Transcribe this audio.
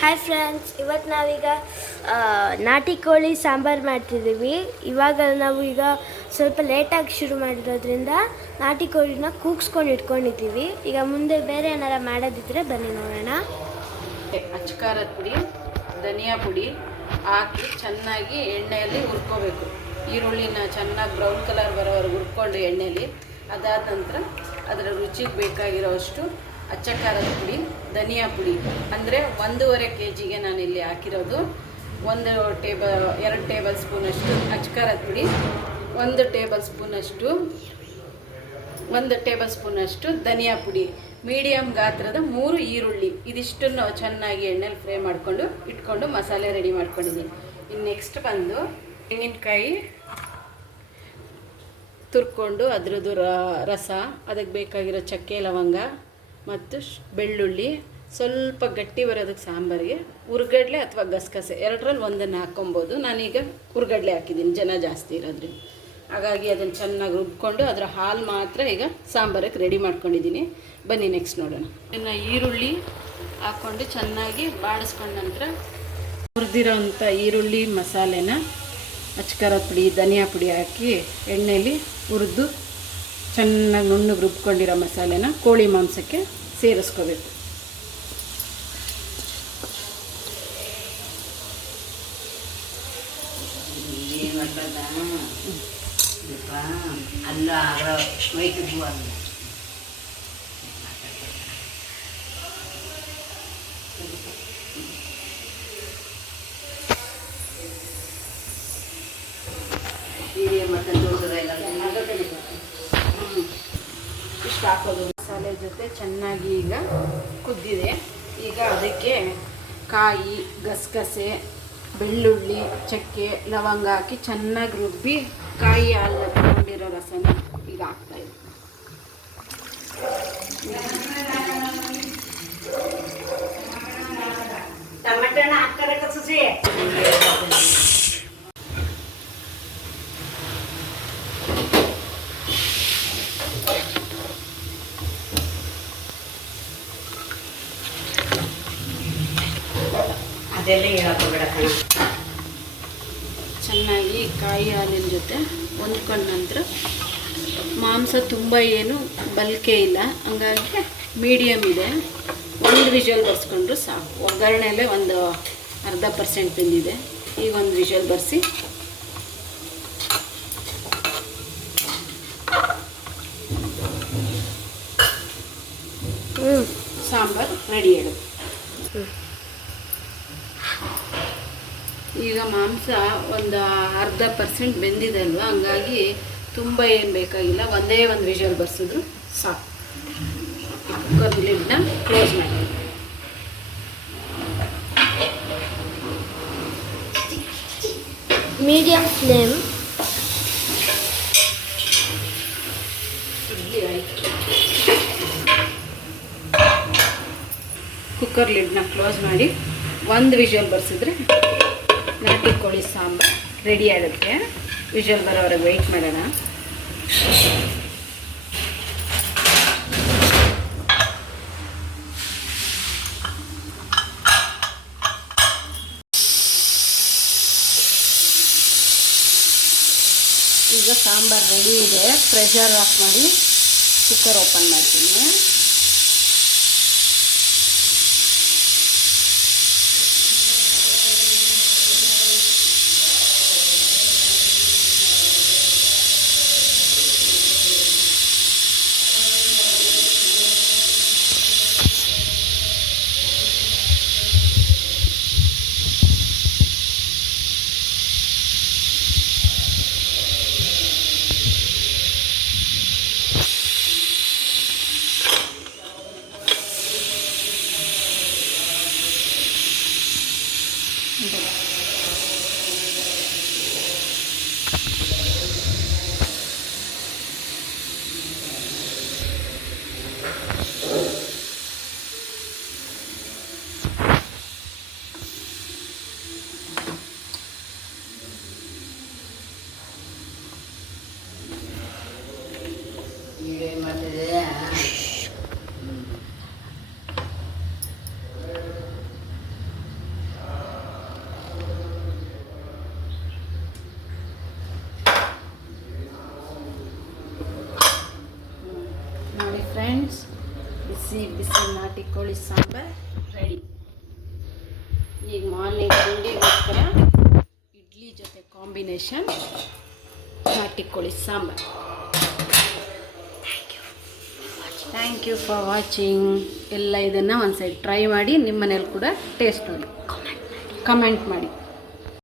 Hi friends, ಇವತ್ತು ನಾವೀಗ ನಾಟಿ ಕೋಳಿ ಸಾಂಬಾರು ಮಾಡ್ತಿದ್ದೀವಿ. ಇವಾಗ ನಾವು ಈಗ ಸ್ವಲ್ಪ ಲೇಟಾಗಿ ಶುರು ಮಾಡಿರೋದ್ರಿಂದ ನಾಟಿ ಕೋಳಿನ ಕೂಗಿಸ್ಕೊಂಡು ಇಟ್ಕೊಂಡಿದ್ದೀವಿ. ಈಗ ಮುಂದೆ ಬೇರೆ ಏನಾರ ಮಾಡೋದಿದ್ರೆ ಬನ್ನಿ ನೋಡೋಣ. ಅಚ್ಕಾರದ ಪುಡಿ, ಧನಿಯಾ ಪುಡಿ ಹಾಕಿ ಚೆನ್ನಾಗಿ ಎಣ್ಣೆಯಲ್ಲಿ ಹುರ್ಕೋಬೇಕು. ಈರುಳ್ಳಿನ ಚೆನ್ನಾಗಿ ಬ್ರೌನ್ ಕಲರ್ ಬರೋವರೆಗೆ ಹುರ್ಕೊಂಡು ಎಣ್ಣೆಯಲ್ಲಿ, ಅದಾದ ನಂತರ ಅದರ ರುಚಿಗೆ ಬೇಕಾಗಿರೋಷ್ಟು ಅಚ್ಚ ಖಾರದ ಪುಡಿ, ಧನಿಯಾ ಪುಡಿ ಅಂದರೆ 1.5 kg ನಾನಿಲ್ಲಿ ಹಾಕಿರೋದು. 2 ಟೇಬಲ್ ಸ್ಪೂನಷ್ಟು ಅಚ್ಚ ಖಾರದ ಪುಡಿ, 1 ಟೇಬಲ್ ಸ್ಪೂನಷ್ಟು ಧನಿಯಾ ಪುಡಿ, ಮೀಡಿಯಮ್ ಗಾತ್ರದ 3 ಈರುಳ್ಳಿ. ಇದಿಷ್ಟನ್ನು ಚೆನ್ನಾಗಿ ಎಣ್ಣೆಲಿ ಫ್ರೈ ಮಾಡಿಕೊಂಡು ಇಟ್ಕೊಂಡು ಮಸಾಲೆ ರೆಡಿ ಮಾಡ್ಕೊಂಡಿದ್ದೀನಿ. ಇನ್ನು ನೆಕ್ಸ್ಟ್ ಬಂದು ತೆಂಗಿನಕಾಯಿ ತುರ್ಕೊಂಡು ಅದರದ್ದು ರಸ, ಅದಕ್ಕೆ ಬೇಕಾಗಿರೋ ಚಕ್ಕೆ ಲವಂಗ ಮತ್ತು ಬೆಳ್ಳುಳ್ಳಿ, ಸ್ವಲ್ಪ ಗಟ್ಟಿ ಬರೋದಕ್ಕೆ ಸಾಂಬಾರಿಗೆ ಹುರ್ಗಡ್ಲೆ ಅಥವಾ ಗಸಗಸೆ ಎರಡರಲ್ಲಿ ಒಂದನ್ನು ಹಾಕ್ಕೊಬೋದು. ನಾನೀಗ ಹುರ್ಗಡ್ಲೆ ಹಾಕಿದ್ದೀನಿ, ಜನ ಜಾಸ್ತಿ ಇರೋದ್ರಿಂದ. ಹಾಗಾಗಿ ಅದನ್ನು ಚೆನ್ನಾಗಿ ರುಬ್ಕೊಂಡು ಅದರ ಹಾಲು ಮಾತ್ರ ಈಗ ಸಾಂಬಾರಿಗೆ ರೆಡಿ ಮಾಡ್ಕೊಂಡಿದ್ದೀನಿ. ಬನ್ನಿ ನೆಕ್ಸ್ಟ್ ನೋಡೋಣ. ಇನ್ನು ಈರುಳ್ಳಿ ಹಾಕ್ಕೊಂಡು ಚೆನ್ನಾಗಿ ಬಾಡಿಸ್ಕೊಂಡ ನಂತರ ಹುರಿದಿರೋಂಥ ಈರುಳ್ಳಿ ಮಸಾಲೆನ ಅಚ್ಕಾರದ ಪುಡಿ, ಧನಿಯಾ ಪುಡಿ ಹಾಕಿ ಎಣ್ಣೆಯಲ್ಲಿ ಹುರಿದು ಚೆನ್ನಾಗಿ ನುಣ್ಣಗೆ ರುಬ್ಕೊಂಡಿರೋ ಮಸಾಲೆನ ಕೋಳಿ ಮಾಂಸಕ್ಕೆ ಸೇರಿಸ್ಕೋಬೇಕು. ಇಷ್ಟು ಹಾಕೋದು ಮಸಾಲೆ ಜೊತೆ ಚೆನ್ನಾಗಿ ಈಗ ಕುದ್ದಿದೆ. ಈಗ ಅದಕ್ಕೆ ಕಾಯಿ, ಗಸಗಸೆ, ಬೆಳ್ಳುಳ್ಳಿ, ಚಕ್ಕೆ, ಲವಂಗ ಹಾಕಿ ಚೆನ್ನಾಗಿ ರುಬ್ಬಿ ಕಾಯಿ ಹಾಲು ತಗೊಂಡಿರೋ ರಸನ ಈಗ ಹಾಕ್ತಾಯಿದ್ದೆ. ಟೊಮೆಟೊನ ಹಾಕ್ತಾರೆ ಸುಸಿ. ಚೆನ್ನಾಗಿ ಕಾಯಿ ಹಾಲಿನ ಜೊತೆ ಹೊಂದ್ಕೊಂಡ ನಂತರ ಮಾಂಸ ತುಂಬ ಏನು ಬಲ್ಕೆ ಇಲ್ಲ, ಹಂಗಾಗಿ ಮೀಡಿಯಮ್ ಇದೆ. 1 ವಿಷಲ್ ಬರ್ಸ್ಕೊಂಡ್ರು ಸಾಕು. ಒಗ್ಗರಣೆಯಲ್ಲೇ 1/2% ಬೆಂದಿದೆ. ಈಗ 1 ವಿಷಲ್ ಬರ್ಸಿ ಸಾಂಬಾರು ರೆಡಿ ಆಗುತ್ತೆ. ಈಗ ಮಾಂಸ 1/2% ಬೆಂದಿದೆ ಅಲ್ವಾ, ಹಂಗಾಗಿ ತುಂಬ ಏನು ಬೇಕಾಗಿಲ್ಲ. 1 ವಿಷಲ್ ಬರ್ಸಿದ್ರು ಸಾಕು. ಕುಕ್ಕರ್ ಲಿಡ್ನ ಕ್ಲೋಸ್ ಮಾಡಿ ಮೀಡಿಯಂ ಫ್ಲೇಮ್. ಕುಕ್ಕರ್ ಲಿಡ್ನ ಕ್ಲೋಸ್ ಮಾಡಿ 1 ವಿಷಲ್ ಬರ್ಸಿದ್ರೆ ನಾಟಿ ಕೋಳಿ ಸಾಂಬಾರು ರೆಡಿ ಆಗುತ್ತೆ. ವಿಷಲ್ ಬರೋವರೆಗೆ ವೆಯ್ಟ್ ಮಾಡೋಣ. ಈಗ ಸಾಂಬಾರು ರೆಡಿ ಇದೆ. ಪ್ರೆಷರ್ ಆಫ್ ಮಾಡಿ ಕುಕ್ಕರ್ ಓಪನ್ ಮಾಡ್ತೀನಿ. ಫ್ರೆಂಡ್ಸ್, ಬಿಸಿ ಬಿಸಿ ನಾಟಿ ಕೋಳಿ ಸಾಂಬಾರ್ ರೆಡಿ. ಈಗ ಮಾರ್ನಿಂಗ್ ತಿಂಡಿಗೋಸ್ಕರ ಇಡ್ಲಿ ಜೊತೆ ಕಾಂಬಿನೇಷನ್ ನಾಟಿ ಕೋಳಿ sambar. Thank you for watching. ಎಲ್ಲ ಇದನ್ನು ಒಂದು ಸೈಡ್ ಟ್ರೈ ಮಾಡಿ, ನಿಮ್ಮ ಮನೇಲಿ ಕೂಡ ಟೇಸ್ಟ್ ನೋಡಿ, ಕಮೆಂಟ್ ಮಾಡಿ.